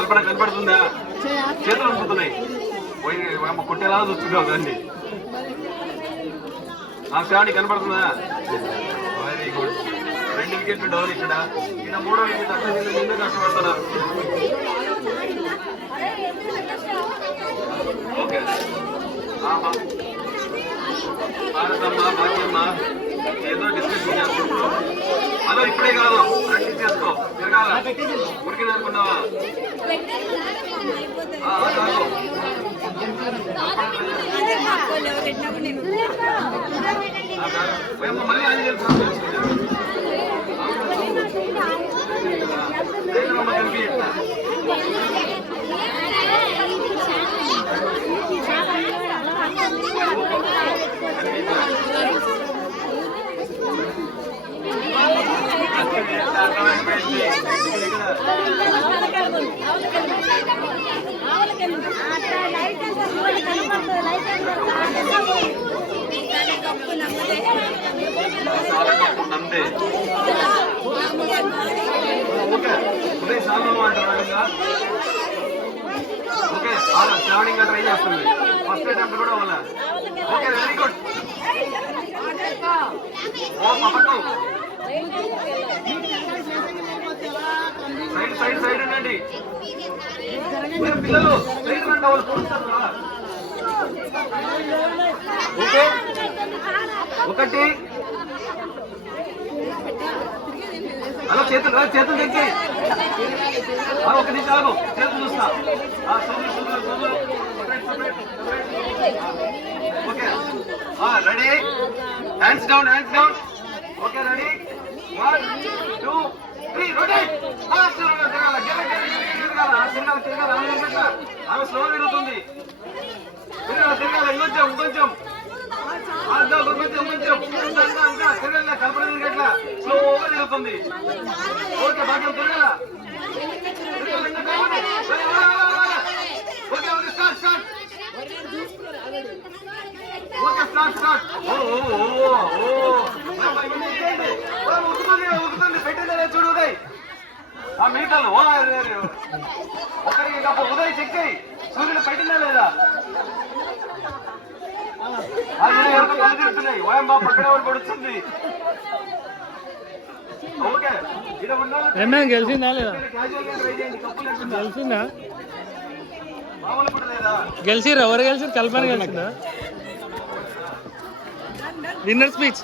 కల్పన కనపడుతుందా? చేతులు అనుకుంటున్నాయి కుట్టేలా చూస్తున్నావు దాన్ని. శ్రావణి కనపడుతుందా? Very good. 2 వికెట్లు డౌన్. ఇక్కడ 3వ వికెట్ అక్కడ నిండు కష్టపడుతున్నారు. ఓకే భారతమ్మ భాగ్యమ్మ ఏదో డిస్కషన్ చేస్తున్నాం. అదో ఇప్పుడే కాదు, ప్రాక్టీస్ చేసుకో. తిరగాల ఉరికింది అనుకున్నావా? మళ్ళీ ఆంజనేయ స్వామి కనిపి నందే ఉదయ్ సాల్వ అంటారు. ఓకే శ్రావణి ఇంకా ట్రై చేస్తుంది. ఫస్ట్ అటెంప్ట్ కూడా వాళ్ళ. Okay very good. ఓ పథకం సైడ్ సైడ్ సైడ్ ఉండండి పిల్లలు. సైడ్ రండి వాళ్ళు కూర్చుంటారా? ఓకే 1 అలా చేతులు తెచ్చి 1 నిమిషం ఆగు. చేతులు చూస్తా. Okay ready. Hands down hands down. Okay ready 1 2 3 rotate. తిరగాల ఆమె స్లో తిరుగుతుంది. తిరగాల ఇంకొంచెం తిరగల కల్పన తిరగట్లా స్లోగా తిరుగుతుంది. ఓకే భాగ్యం తిరగాల. Okay okay start start. Okay start start. ఉరుకుతుంది పెట్టిందే చూడు ఉదయ్. ఆ మీటర్లు ఒకరికి ఉదయ్ చెక్ చేయి. సూర్యుడు పెట్టిందా లేదా? తిరుగుతున్నాయి. ఓయంబా పక్కన పడుతుంది. ఓకే గెలిచిందా లేదా? గెలిచిందా? గెలిచిర్రు. ఎవరు గెలిచిరు? కల్పన గెలిచిందా? Winner speech.